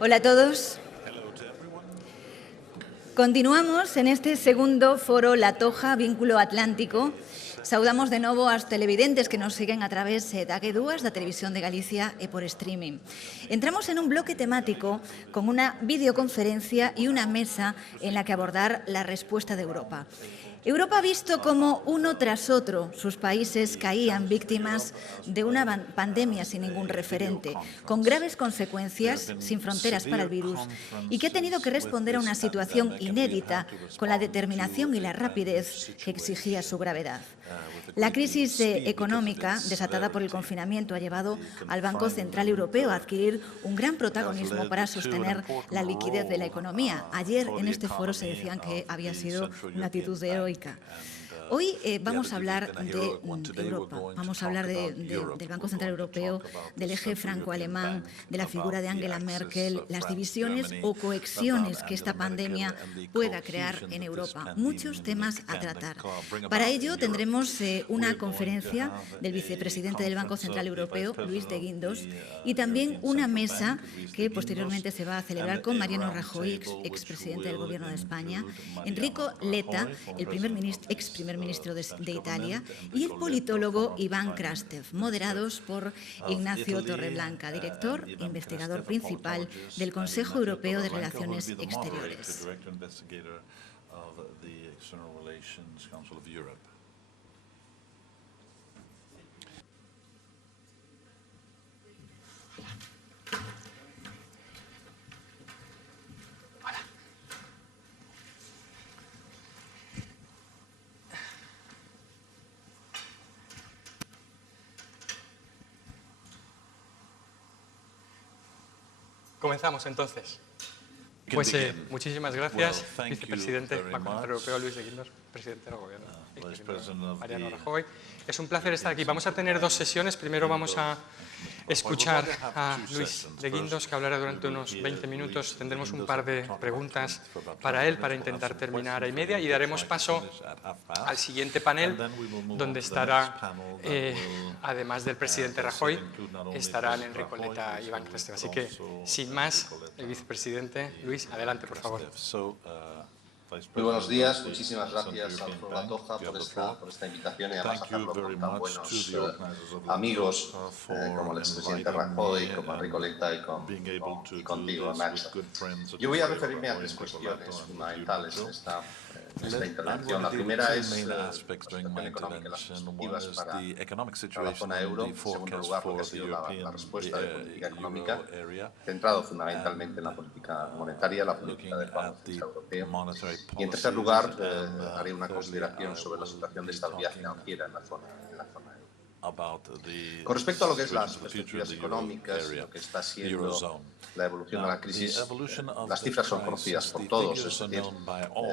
Hola a todos. Continuamos en este segundo foro La Toja, Vínculo Atlántico. Saudamos de novo aos televidentes que nos siguen a través da G2, da Televisión de Galicia e por streaming. Entramos en un bloque temático con una videoconferencia y una mesa en la que abordar la respuesta de Europa. Europa ha visto cómo uno tras otro sus países caían víctimas de una pandemia sin ningún referente, con graves consecuencias, sin fronteras para el virus, y que ha tenido que responder a una situación inédita con la determinación y la rapidez que exigía su gravedad. La crisis económica desatada por el confinamiento ha llevado al Banco Central Europeo a adquirir un gran protagonismo para sostener la liquidez de la economía. Ayer en este foro se decían que había sido una actitud heroica. Hoy vamos a hablar de Europa, vamos a hablar del Banco Central Europeo, del eje franco-alemán, de la figura de Angela Merkel, las divisiones o coexiones que esta pandemia pueda crear en Europa. Muchos temas a tratar. Para ello tendremos una conferencia del vicepresidente del Banco Central Europeo, Luis de Guindos, y también una mesa que posteriormente se va a celebrar con Mariano Rajoy, expresidente del Gobierno de España, Enrico Letta, el ex primer ministro de Italia, y el politólogo Iván Krastev, moderados por Ignacio Torreblanca, director e investigador principal del Consejo Europeo de Relaciones Exteriores. Comenzamos entonces. Pues muchísimas gracias, vicepresidente del Banco Central Europeo, Luis de Guindos, presidente del Gobierno, Mariano Rajoy. Es un placer estar aquí. Vamos a tener dos sesiones. Primero vamos a escuchar a Luis de Guindos, que hablará durante unos 20 minutos. Tendremos un par de preguntas para él, para intentar terminar a 1:30, y daremos paso al siguiente panel, donde estará, además del presidente Rajoy, estarán Enrico Letta y Iván Krastev. Así que, sin más, el vicepresidente Luis, adelante, por favor. Muy buenos días, muchísimas gracias al Foro La Toja por esta invitación, y además hacerlo con tan buenos amigos como el expresidente Rajoy, como Enrico Letta y contigo, Nacho. Yo voy a referirme a tres cuestiones fundamentales en esta intervención. La primera es la situación económica y las perspectivas para la zona euro. En segundo lugar, lo que ha sido la respuesta de política económica, centrado fundamentalmente en la política monetaria, la política del Banco Central Europeo. Y en tercer lugar, haré una consideración sobre la situación de estabilidad financiera en la zona euro. Con respecto a lo que es las perspectivas económicas, lo que está siendo la evolución de la crisis, las cifras son conocidas por todos, es decir,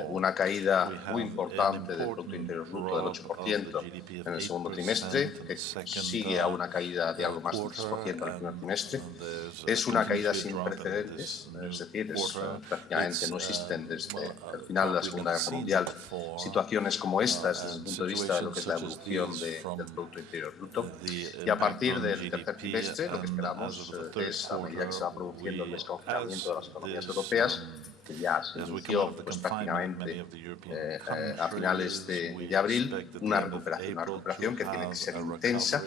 una caída muy importante del Producto Interior Bruto del 8% en el segundo trimestre, que sigue a una caída de algo más del 3% en el primer trimestre. Es una caída sin precedentes, es decir, prácticamente no existen desde el final de la Segunda Guerra Mundial situaciones como estas desde el punto de vista de lo que es la evolución del Producto Interior Bruto. Y a partir del tercer trimestre, lo que esperamos es, a medida que se va produciendo el desconfinamiento de las economías europeas, que ya se inició pues, prácticamente a finales de abril, una recuperación que tiene que ser intensa,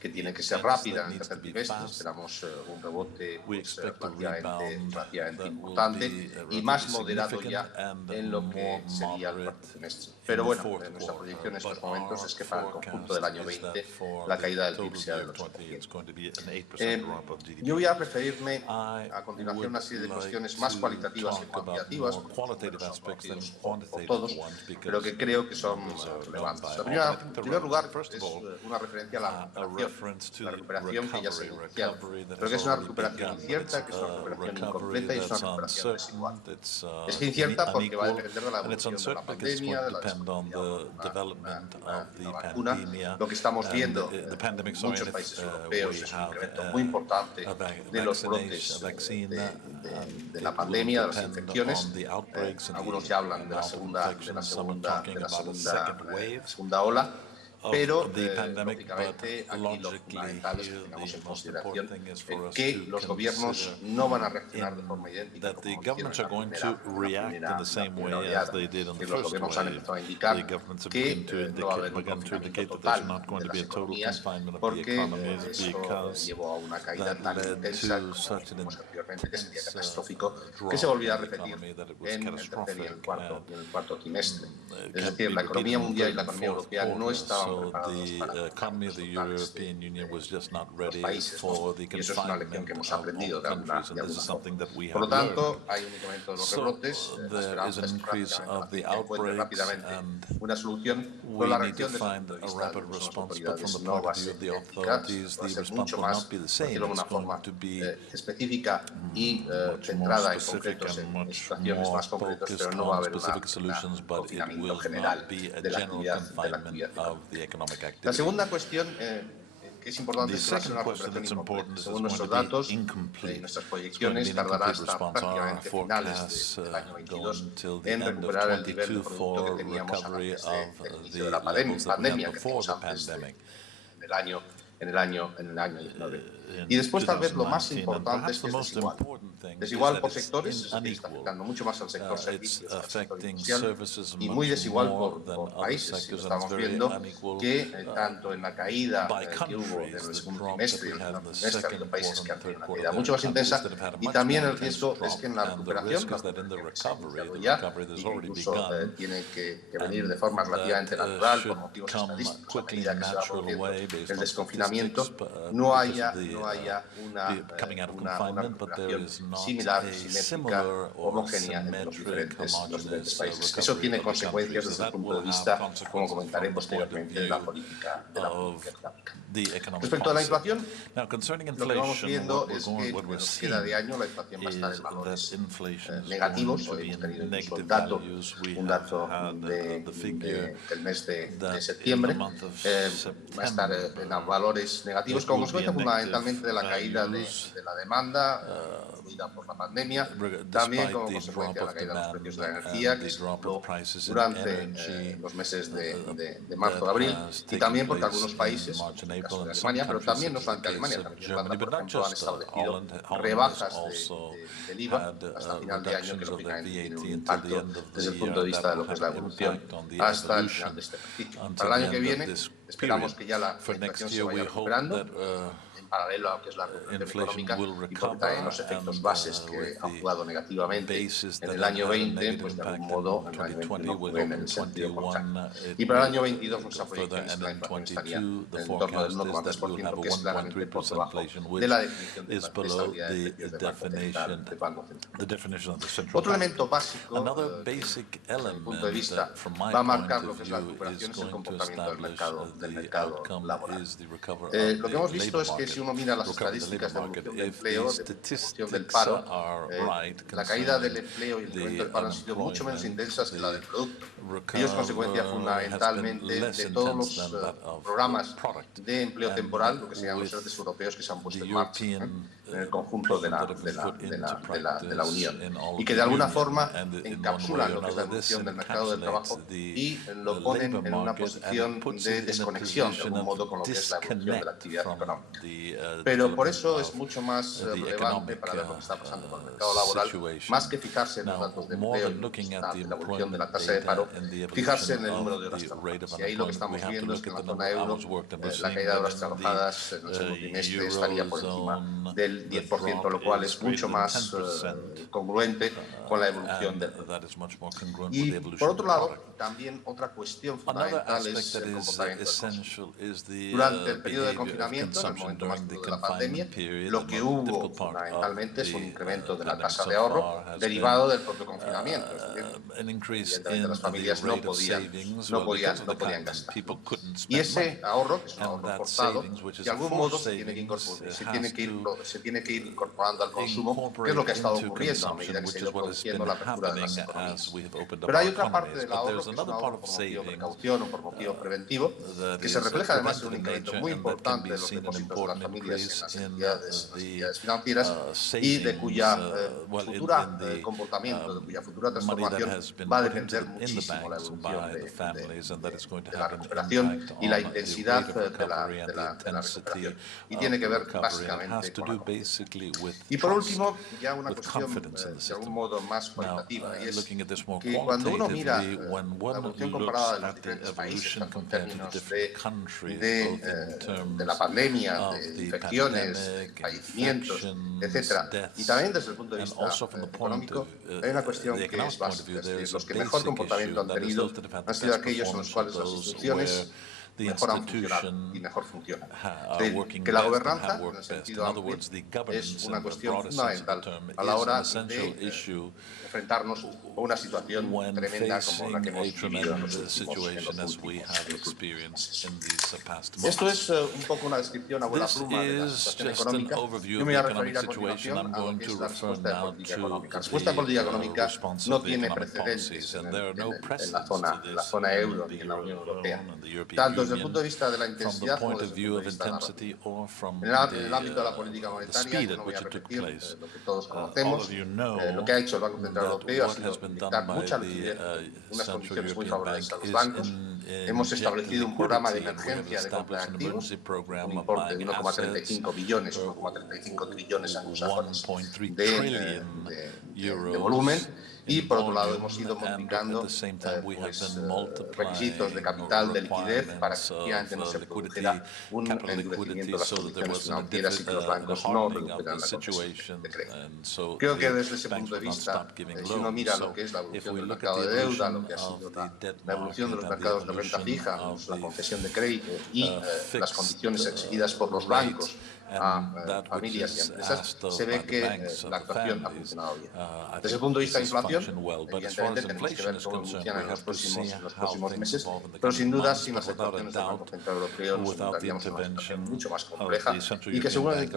que tiene que ser rápida en el tercer trimestre. Esperamos un rebote pues, relativamente importante y más moderado ya en lo que sería el cuarto trimestre. Pero bueno, nuestra proyección en estos momentos es que para el conjunto del año 20 la caída del PIB sea del 8%. Yo voy a referirme a continuación a una serie de cuestiones más cualitativas que cuantitativas, porque son conocidos por todos, pero que creo que son relevantes. En primer lugar, es una referencia a la recuperación que ya se ha iniciado, pero que es una recuperación incierta, que es una recuperación incompleta y es una recuperación desigual. Es incierta porque va a depender de la evolución de la pandemia, de la desarrollo de una vacuna. Lo que estamos viendo en muchos países europeos es un incremento muy importante de los brotes de la pandemia, de las infecciones. Algunos ya hablan de la segunda ola. Pero, lógicamente, aquí lo fundamental es que tengamos en consideración que los gobiernos no van a reaccionar de forma idéntica como hicieron en la primera oleada. Que los gobiernos han empezado a indicar que no va a haber un confinamiento total de las economías porque eso llevó a una caída tan intensa como vimos anteriormente, que sería catastrófico, que se volvía a repetir en el tercer y en el cuarto trimestre. Es decir, la economía mundial y la economía europea no estaban preparados para los países. Y eso es una lección que hemos aprendido de alguna forma. Por lo tanto, hay un incremento de los rebrotes, la esperanza es que encuentre rápidamente una solución, pero la reacción desde el punto de vista de las autoridades no va a ser idéntica, va a ser mucho más, por decirlo de una forma específica y centrada en concretos en situaciones más concretas, pero no va a haber un confinamiento general de la actividad económica. La segunda cuestión que es importante es que va a ser una recuperación incompleta. Según nuestros datos y nuestras proyecciones, tardará hasta prácticamente finales del año 22 en recuperar el nivel de producto que teníamos antes del inicio de la pandemia, que teníamos antes en el año 19. Y después, tal vez, lo más importante es que es desigual. Desigual por sectores, es decir, está afectando mucho más al sector servicios, al sector industrial, y muy desigual por países. Y lo estamos viendo que tanto en la caída que hubo en el segundo trimestre y en el primer trimestre ha habido países que han tenido una caída mucho más intensa, y también el riesgo es que en la recuperación, que se ha iniciado ya, y que incluso tiene que venir de forma relativamente natural por motivos estadísticos, a medida que se va produciendo el desconfinamiento, no haya una recuperación similar, simétrica, homogénea entre los diferentes países. Eso tiene consecuencias desde el punto de vista, como comentaré posteriormente, de la política económica. Respecto a la inflación, lo que vamos viendo es que en lo que queda de año la inflación va a estar en valores negativos. Hoy hemos tenido incluso un dato del mes de septiembre. Va a estar en valores negativos como consecuencia fundamentalmente de la caída de la demanda influida por la pandemia, también como consecuencia de la caída de los precios de la energía que se produjo durante los meses de marzo-abril, y también porque algunos países, en el caso de Alemania, pero también no solamente Alemania, también Irlanda, por ejemplo, han establecido rebajas del IVA hasta final de año, que lógicamente tiene un impacto desde el punto de vista de lo que es la evolución hasta el final de este ejercicio. Para el año que viene esperamos que ya la inflación se vaya recuperando en paralelo a lo que es la recuperación económica, y porque también los efectos bases que han jugado negativamente en el año 20, pues de algún modo en el año 21 jueguen en el sentido contrario. Y para el año 22 nuestra proyección es que la inflación estaría en torno del 1,3%, que es claramente por debajo de la definición de estabilidad de precios del Banco Central. Otro elemento básico desde el punto de vista va a marcar lo que es la recuperación es el comportamiento del mercado laboral. Lo que hemos visto es que si uno mira las estadísticas de evolución del empleo, de evolución del paro, la caída del empleo y el incremento del paro han sido mucho menos intensas que la del producto. Ello es consecuencia fundamentalmente de todos los programas de empleo temporal, lo que se llaman los ERTE europeos, que se han puesto en marcha en el conjunto de la Unión, y que de alguna forma encapsulan lo que es la evolución del mercado del trabajo y lo ponen en una posición de desconexión, de algún modo, con lo que es la evolución de la actividad económica. Pero por eso es mucho más relevante para ver lo que está pasando con el mercado laboral, más que fijarse en los datos de empleo y la evolución de la tasa de paro, fijarse en el número de horas trabajadas. Y ahí lo que estamos viendo es que en la zona euro la caída de horas trabajadas en el segundo trimestre estaría por encima del 10%, lo cual es mucho más congruente con la evolución del producto. Y por otro lado, también otra cuestión fundamental es el comportamiento del consumidor. Durante el periodo de confinamiento, en el momento más duro de la pandemia, lo que hubo fundamentalmente es un incremento de la tasa de ahorro derivado del propio confinamiento. Evidentemente las familias no podían gastar. Y ese ahorro, que es un ahorro forzado, de algún modo se tiene que ir incorporando al consumo, que es lo que ha estado ocurriendo a medida que se ha ido produciendo la apertura de las economías. Pero hay otra parte del ahorro, que es un ahorro por motivo de precaución o por motivo preventivo, que se refleja además en un incremento muy importante de los depósitos de las familias en las entidades financieras y de cuya futura comportamiento, de cuya futura transformación va a depender muchísimo la evolución de la recuperación y la intensidad de la recuperación. Y tiene que ver básicamente con la confianza. Y por último, ya una cuestión de algún modo más cualitativa, y es que cuando uno mira la evolución comparada de los diferentes países, tanto en términos de la pandemia, de infecciones, fallecimientos, etcétera, y también desde el punto de vista económico, hay una cuestión que es básica, es decir, los que mejor comportamiento han tenido han sido aquellos en los cuales las instituciones mejor han funcionado y mejor funcionan. Que la gobernanza, en el sentido amplio, es una cuestión fundamental a la hora de enfrentarnos a una situación tremenda como la que hemos vivido en los últimos meses. Esto es un poco una descripción a vuela pluma de la situación económica. Yo me voy a referir a continuación a lo que es la respuesta de política económica. La respuesta de política económica no tiene precedentes en la zona euro ni en la Unión Europea. Tanto desde el punto de vista de la intensidad como desde el punto de vista de la rapidez. En el ámbito de la política monetaria, yo no voy a repetir lo que todos conocemos. Lo que ha hecho el Banco Central Europeo ha sido inyectar mucha liquidez, unas condiciones muy favorables a los bancos. Hemos establecido un programa de emergencia de compra de activos, un importe de 1,35 billones, 1,35 trillones anglosajones de volumen. Y por otro lado hemos ido multiplicando requisitos de capital, de liquidez, para que efectivamente no se produjera un endurecimiento de las condiciones financieras y que los bancos no redujeran la concesión de crédito. Creo que desde ese punto de vista, si uno mira lo que es la evolución del mercado de deuda, lo que ha sido la evolución de los mercados de renta fija, la concesión de crédito y las condiciones exigidas por los bancos a familias y empresas, se ve que la actuación ha funcionado bien. Desde el punto de vista de inflación, evidentemente tenemos que ver cómo evoluciona en los próximos meses, pero sin duda sin las actuaciones del Banco Central Europeo nos encontraríamos en una situación mucho más compleja y que seguramente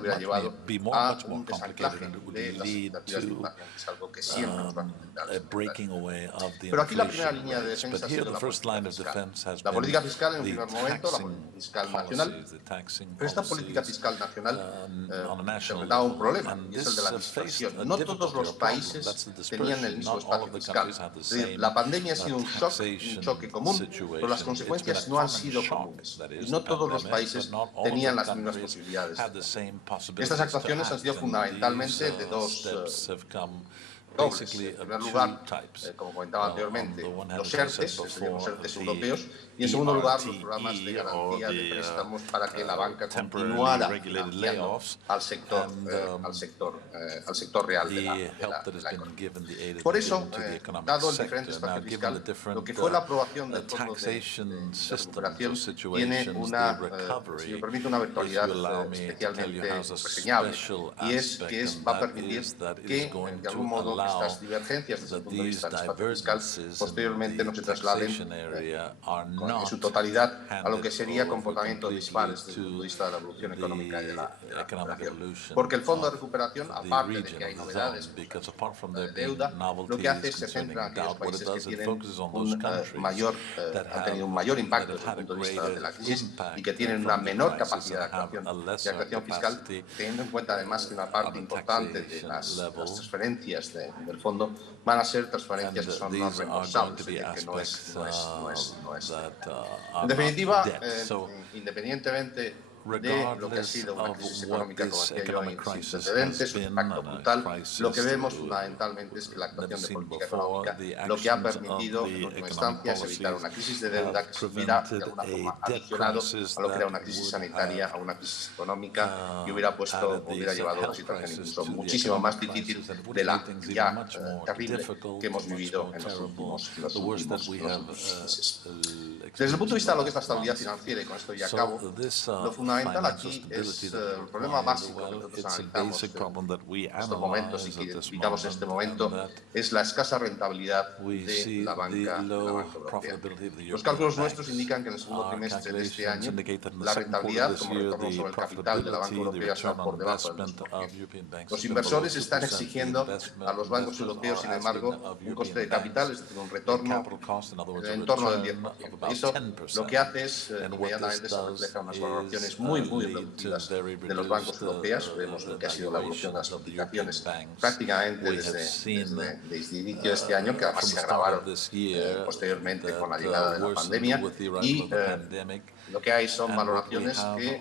hubiera llevado a un desanclaje de las expectativas de inflación, que es algo que siempre nos va a afectar. Pero aquí la primera línea de defensa ha sido la política fiscal. La política fiscal en un primer momento, la política fiscal nacional, pero esta política fiscal nacional se enfrentaba a un problema, y es el de la dispersión. No todos los países tenían el mismo espacio fiscal. Es decir, la pandemia ha sido un choque común, pero las consecuencias no han sido comunes. Y no todos los países tenían las mismas posibilidades. Estas actuaciones han sido fundamentalmente de dos dobles. En primer lugar, como comentaba anteriormente, los ERTES, los ERTES europeos, y en segundo lugar, los programas de garantía de préstamos para que la banca continuara financiando al sector real de la economía. Por eso, dado el diferente espacio fiscal, lo que fue la aprobación del Fondo de Recuperación tiene una, si me permite, una virtualidad especialmente reseñable, y es que va a permitir que, de algún modo, estas divergencias desde el punto de vista del espacio fiscal posteriormente no se trasladen en su totalidad a lo que sería comportamientos dispares desde el punto de vista de la evolución económica y de la recuperación. Porque el Fondo de Recuperación, aparte de que hay novedades de deuda, lo que hace es que se centra en aquellos países que tienen han tenido un mayor impacto desde el punto de vista de la crisis y que tienen una menor capacidad de actuación fiscal, teniendo en cuenta además que una parte importante de las transferencias del fondo van a ser transferencias que son no reembolsables, es decir, que no es. En definitiva, independientemente de lo que ha sido una crisis económica, como decía yo, sin precedentes, un impacto brutal, lo que vemos fundamentalmente es que la actuación de política económica lo que ha permitido, en última instancia, es evitar una crisis de deuda que se hubiera, de alguna forma, adicionado a lo que era una crisis sanitaria, a una crisis económica, y hubiera llevado a una situación incluso muchísimo más difícil de la ya terrible que hemos vivido en los últimos meses. Desde el punto de vista de lo que es la estabilidad financiera, y con esto ya acabo, lo fundamental aquí es el problema básico que nosotros analizamos en estos momentos y que identificamos en este momento, es la escasa rentabilidad de la banca europea. Los cálculos nuestros indican que en el segundo trimestre de este año la rentabilidad como retorno sobre el capital de la banca europea está por debajo del 2%. Los inversores están exigiendo a los bancos europeos, sin embargo, un coste de capital, es decir, un retorno en torno del 10%. Y eso lo que hace es inmediatamente se refleja unas valoraciones muy reducidas de los bancos europeos. Vemos lo que ha sido la evolución de las cotizaciones prácticamente desde el inicio de este año, que además se agravaron posteriormente con la llegada de la pandemia, y lo que hay son valoraciones que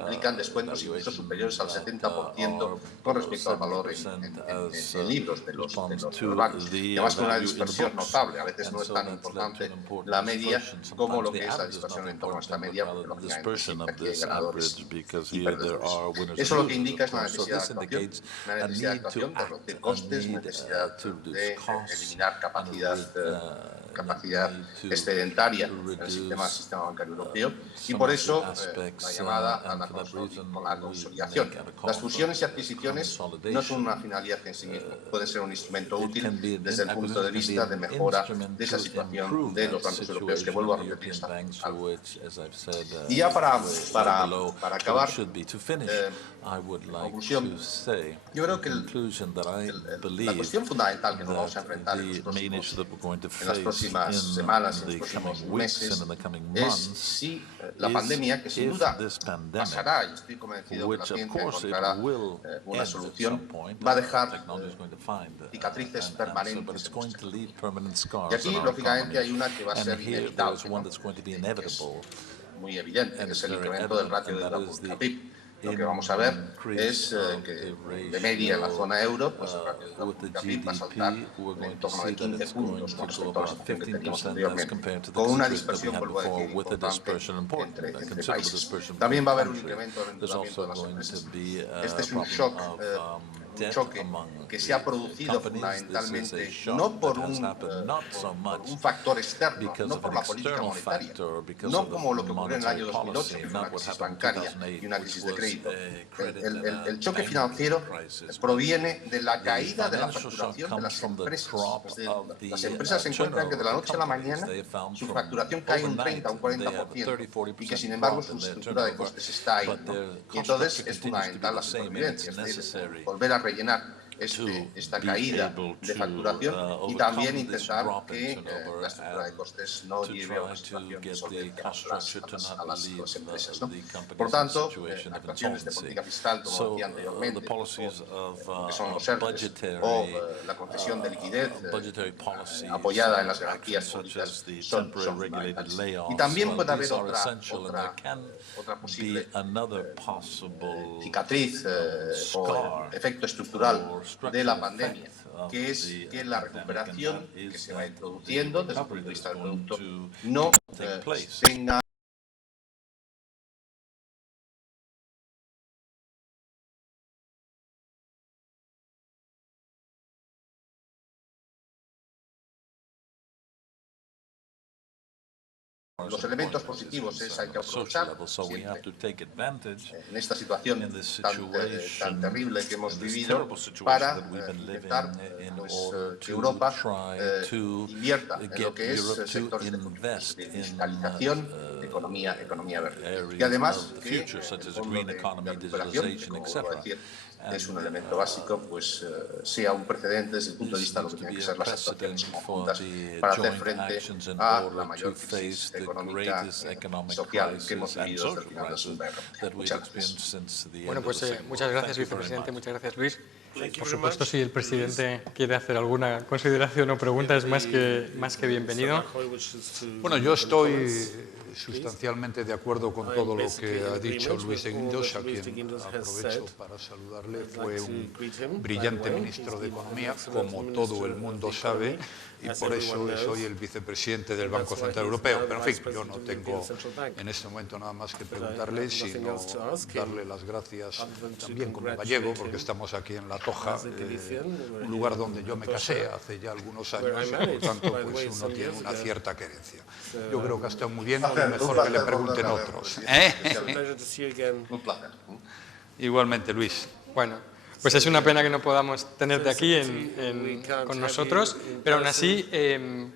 implican descuentos incluso superiores al 70% con respecto al valor en libros de los bancos, y además con una dispersión notable. A veces no es tan importante la media como lo que es la dispersión en torno a esta media, porque lógicamente siempre aquí hay ganadores y perdedores. Eso lo que indica es la necesidad de actuación, de reducir costes, necesidad de eliminar capacidad excedentaria en el sistema bancario europeo, y por eso la llamada a la consolidación. Las fusiones y adquisiciones no son una finalidad en sí misma, pueden ser un instrumento útil desde el punto de vista de mejora de esa situación de los bancos europeos, que vuelvo a repetir, está y ya para acabar, conclusión, yo creo que la cuestión fundamental que nos vamos a enfrentar en las próximas semanas y en los próximos meses es si la pandemia, que sin duda pasará, y estoy convencido que la ciencia encontrará una solución, va a dejar cicatrices permanentes. Y aquí, lógicamente, hay una que va a ser inevitable, que es muy evidente, que es el incremento del ratio de deuda por PIB. Lo que vamos a ver es que de media en la zona euro, pues el ratio de deuda por PIB va a saltar en torno de 15 puntos con respecto a la situación que teníamos anteriormente, con una dispersión, vuelvo a decir, importante entre países. También va a haber un incremento del endeudamiento de las empresas. Este es un choque que se ha producido fundamentalmente no por un factor externo, no por la política monetaria, no como lo que ocurrió en el año 2008, que fue una crisis bancaria y una crisis de crédito. El choque financiero proviene de la caída de la facturación de las empresas. Las empresas se encuentran que de la noche a la mañana su facturación cae un 30, un 40%, y que sin embargo su estructura de costes está ahí, ¿no? Y entonces es fundamental la supervivencia, es decir, volver a rellenar esta caída de facturación y también intentar que la estructura de costes no lleve a una situación insolvente a las empresas, ¿no? Por tanto, actuaciones de política fiscal, como decía anteriormente, que son los ERTES, o la concesión de liquidez apoyada en las garantías públicas son fundamentales. Y también puede haber otra posible cicatriz o efecto estructural de la pandemia, que es que la recuperación que se va introduciendo desde el punto de vista del producto no tenga los elementos positivos, hay que aprovechar en esta situación tan terrible que hemos vivido para intentar que Europa invierta en lo que es sectores de digitalización, economía verde. Y además que el fondo de recuperación, que, como vuelvo a decir, es un elemento básico, pues sea un precedente desde el punto de vista de lo que tienen que ser las actuaciones conjuntas para hacer frente a la mayor crisis económica y social que hemos vivido desde el final de la Segunda Guerra Mundial. Muchas gracias. Bueno, pues muchas gracias, vicepresidente, muchas gracias, Luis. Por supuesto, si el presidente quiere hacer alguna consideración o pregunta, es más que bienvenido. Bueno, yo estoy sustancialmente de acuerdo con todo lo que ha dicho Luis de Guindos, a quien aprovecho para saludarle. Fue un brillante ministro de Economía, como todo el mundo sabe, y por eso es hoy el vicepresidente del Banco Central Europeo. Pero, en fin, yo no tengo en este momento nada más que preguntarle, sino darle las gracias también como gallego, porque estamos aquí en La Toja, un lugar donde yo me casé hace ya algunos años, y por tanto pues uno tiene una cierta querencia. Yo creo que ha estado muy bien, y mejor que le pregunten otros. Un placer. Igualmente, Luis. Bueno, pues es una pena que no podamos tenerte aquí con nosotros, pero aún así, un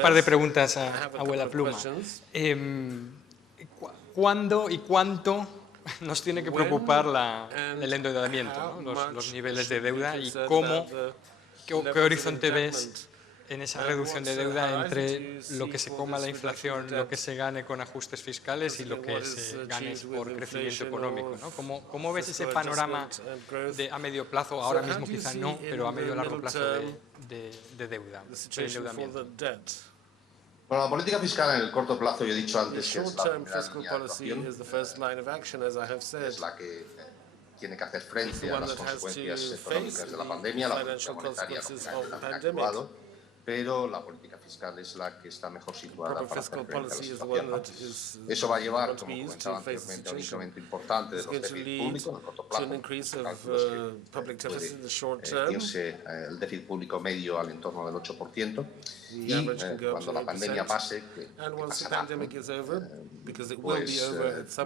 par de preguntas a abuela Pluma. ¿Cuándo y cuánto nos tiene que preocupar el endeudamiento, ¿no? los niveles de deuda, y qué horizonte ves en esa reducción de deuda entre lo que se coma la inflación, lo que se gane con ajustes fiscales y lo que se gane por crecimiento económico, ¿no? ¿Cómo ves ese panorama a medio plazo? Ahora mismo quizá no, pero a medio largo plazo de deuda, de endeudamiento. Bueno, la política fiscal en el corto plazo, yo he dicho antes que es la primera línea de actuación, es la que tiene que hacer frente a las consecuencias económicas de la pandemia. La política monetaria también ha actuado, pero la política fiscal es la que está mejor situada para hacer frente a la situación. Eso va a llevar, como comentaba anteriormente, a un incremento importante de los déficits públicos en el corto plazo. Irse el déficit público medio al entorno del 8%, y cuando la pandemia pase, que pasará, pues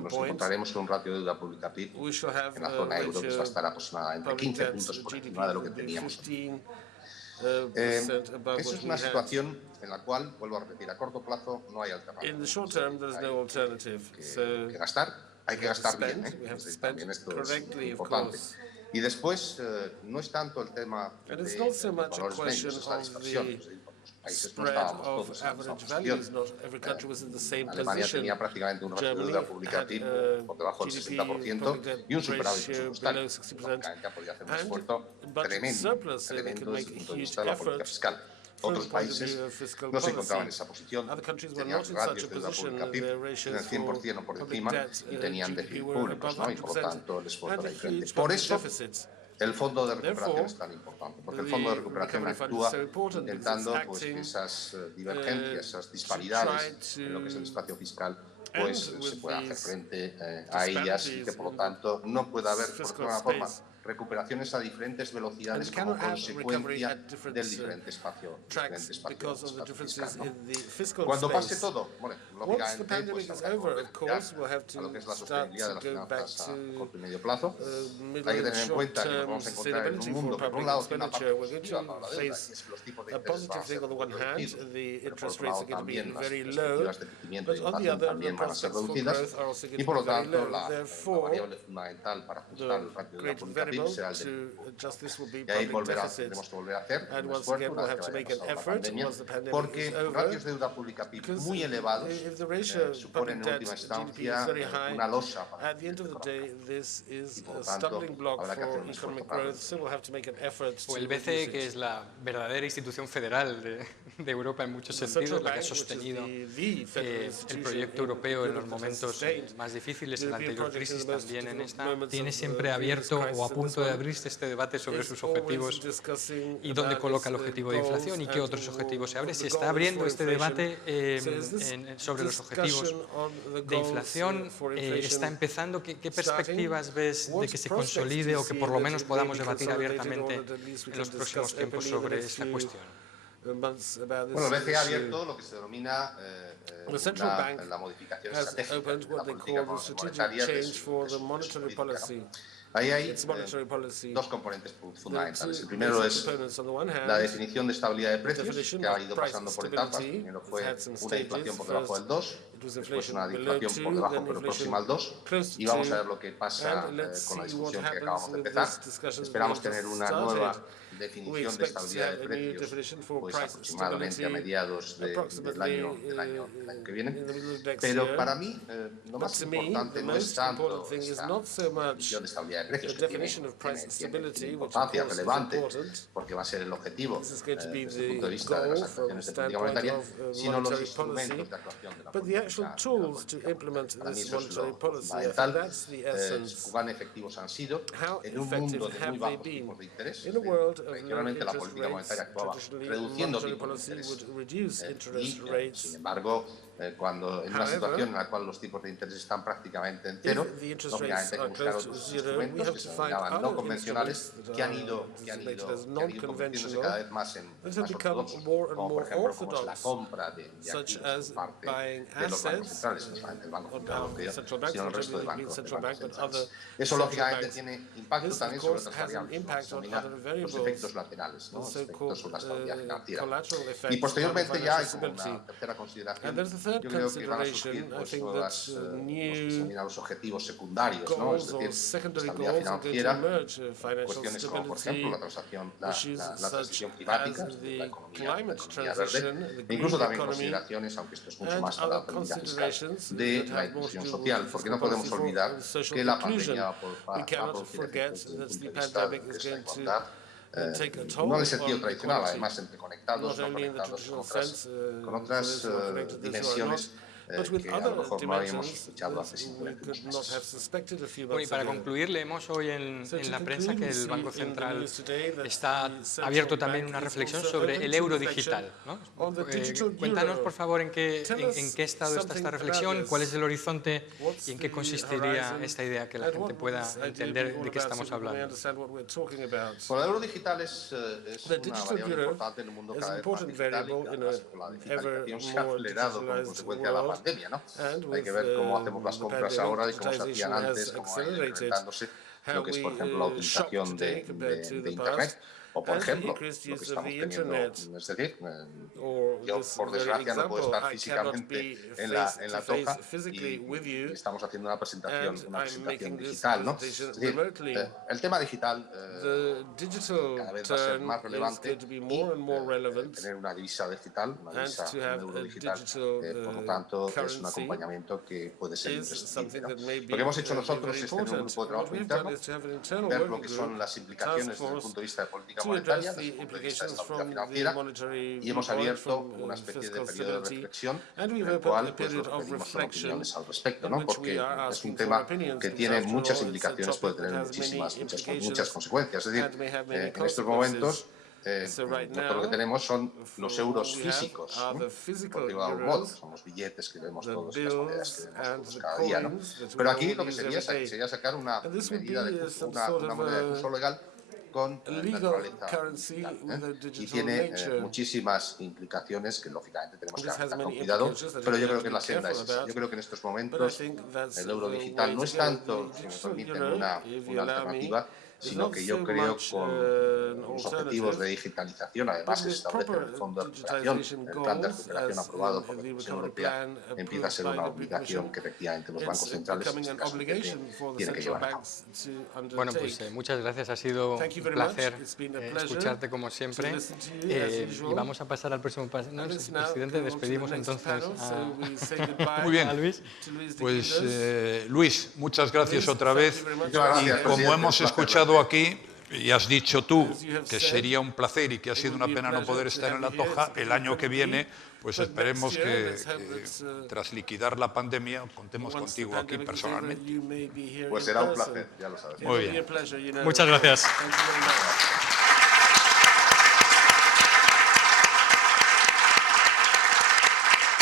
nos encontraremos con un ratio de deuda pública PIB en la zona euro que va a estar aproximadamente 15 puntos por encima de lo que teníamos. Eso es una situación en la cual, vuelvo a repetir, a corto plazo no hay alternativa. Hay que gastar, hay que gastar bien, también esto es importante. Y después, no es tanto el tema de los valores medios, es la dispersión. Los países no estábamos todos en la misma posición. Alemania tenía prácticamente un ratio de deuda pública PIB por debajo del 60% y un superávit presupuestario. Lógicamente podía hacer un esfuerzo tremendo desde el punto de vista de la política fiscal. Otros países no se encontraban en esa posición, tenían ratios de deuda pública PIB en el 100% o por encima y tenían déficit públicos, ¿no? Y por lo tanto el esfuerzo era diferente. Por eso el Fondo de Recuperación es tan importante, porque el Fondo de Recuperación actúa intentando pues, que esas divergencias, esas disparidades en lo que es el espacio fiscal, pues se pueda hacer frente a ellas, y que por lo tanto no pueda haber, por alguna forma, recuperaciones a diferentes velocidades como consecuencia del diferente espacio fiscal, ¿no? Cuando pase todo, bueno, lógicamente pues habrá que a lo que es la sostenibilidad de las finanzas a corto y medio plazo. Hay que tener en cuenta que nos vamos a encontrar en un mundo que por un lado tiene una parte positiva para la deuda, y es que los tipos de interés van a ser reducidos, pero por otro lado también las perspectivas de crecimiento y inflación también van a ser reducidas, y por lo tanto la variable fundamental para ajustar el ratio de la política será el déficit público. Y ahí tendremos que volver a hacer un esfuerzo una vez que haya pasado la pandemia, porque ratios de deuda pública PIB muy elevados suponen en última instancia una losa para el crecimiento económico, y por lo tanto habrá que hacer un esfuerzo para o el BCE, que es la verdadera institución federal de Europa en muchos sentidos, la que ha sostenido el proyecto europeo en los momentos más difíciles, en la anterior crisis, también en esta, tiene siempre abierto o a punto de abrirse este debate sobre sus objetivos y dónde coloca el objetivo de inflación y qué otros objetivos se abre. Se está abriendo este debate sobre los objetivos de inflación, está empezando. ¿Qué perspectivas ves de que se consolide o que por lo menos podamos debatir abiertamente en los próximos tiempos sobre esta cuestión? Bueno, el BCE ha abierto lo que se denomina la modificación estratégica de la política monetaria de su política. Ahí hay dos componentes fundamentales. El primero es la definición de estabilidad de precios, que ha ido pasando por etapas. Primero fue una inflación por debajo del 2, después una inflación por debajo pero próxima al 2, y vamos a ver lo que pasa con la discusión que acabamos de empezar. Esperamos tener una nueva definición de estabilidad de precios pues aproximadamente a mediados del año que viene. Pero para mí lo más importante no es tanto esta definición de estabilidad de precios, que tiene importancia relevante, porque va a ser el objetivo desde el punto de vista de las actuaciones de política monetaria, sino los instrumentos de actuación de la política monetaria. Para mí eso es lo fundamental. Cuán efectivos han sido en un mundo de muy bajos tipos de interés. Tradicionalmente la política monetaria actuaba reduciendo tipos de interés y, sin embargo, cuando en una situación en la cual los tipos de interés están prácticamente en cero, lógicamente hay que buscar otros instrumentos que se denominaban no convencionales, que han ido convirtiéndose cada vez más en más ortodoxos, como por ejemplo como es la compra de activos por parte de los bancos centrales, no solamente el Banco Central Europeo, sino el resto de bancos centrales. Eso lógicamente tiene impacto también sobre otras variables, que se denominan los efectos laterales, los efectos sobre la estabilidad financiera. Y posteriormente ya, como una tercera consideración, yo creo que van a surgir todas los objetivos secundarios, es decir, estabilidad financiera, cuestiones como por ejemplo la transición climática, la economía verde, e incluso también consideraciones, aunque esto es mucho más para la política fiscal, de la inclusión social, porque no podemos olvidar que la pandemia va a producir efectos desde el punto de vista de esta igualdad, no en el sentido tradicional, además entre conectados, no conectados con otras dimensiones que a lo mejor no habíamos escuchado hace simplemente unos meses. Bueno, y para concluir, leemos hoy en la prensa que el Banco Central está abierto también una reflexión sobre el euro digital, ¿no? Cuéntanos, por favor, en qué estado está esta reflexión, cuál es el horizonte y en qué consistiría esta idea, que la gente pueda entender de qué estamos hablando. Bueno, el euro digital es una variable importante en un mundo cada vez más digital y además con la digitalización se ha acelerado como consecuencia de la pandemia, ¿no? Hay que ver cómo hacemos las compras ahora y cómo se hacían antes, cómo va incrementándose lo que es, por ejemplo, la utilización de Internet. O, por ejemplo, lo que estamos teniendo, es decir, yo, por desgracia, no puedo estar físicamente en la Toja y estamos haciendo una presentación digital, ¿no? Es decir, el tema digital cada vez va a ser más relevante y tener una divisa digital, un euro digital, por lo tanto, es un acompañamiento que puede ser imprescindible, ¿no? Lo que hemos hecho nosotros es tener un grupo de trabajo interno, ver lo que son las implicaciones desde el punto de vista de política monetaria, desde el punto de vista de estabilidad financiera, y hemos abierto una especie de periodo de reflexión en el cual pues, nos pedimos opiniones al respecto, ¿no? Porque es un tema que tiene muchas implicaciones, puede tener muchas consecuencias. Es decir, en estos momentos nosotros lo que tenemos son los euros físicos, por decirlo de algún modo, son los billetes que vemos todos, las monedas que vemos todos cada día, ¿no? Pero aquí lo que sería sacar una medida de curso, una moneda de curso legal con naturaleza digital, y tiene muchísimas implicaciones que lógicamente tenemos que analizar con cuidado, pero yo creo que la senda es esa. Yo creo que en estos momentos el euro digital no es tanto, si me permiten, una alternativa, sino que yo creo con los objetivos de digitalización, además que se establece en el Fondo de Recuperación, el plan de recuperación aprobado por la Comisión Europea, empieza a ser una obligación que efectivamente los bancos centrales en este caso tienen que llevar a cabo. Bueno, pues muchas gracias, ha sido un placer escucharte como siempre, y vamos a pasar al próximo paso. No, presidente, despedimos entonces Muy bien, a Luis. Pues Luis, muchas gracias otra vez, y como hemos escuchado aquí, y has dicho tú que sería un placer y que ha sido una pena no poder estar en la Toja, el año que viene, pues esperemos que tras liquidar la pandemia contemos contigo aquí personalmente. Pues será un placer, ya lo sabes. Muy bien. Muchas gracias.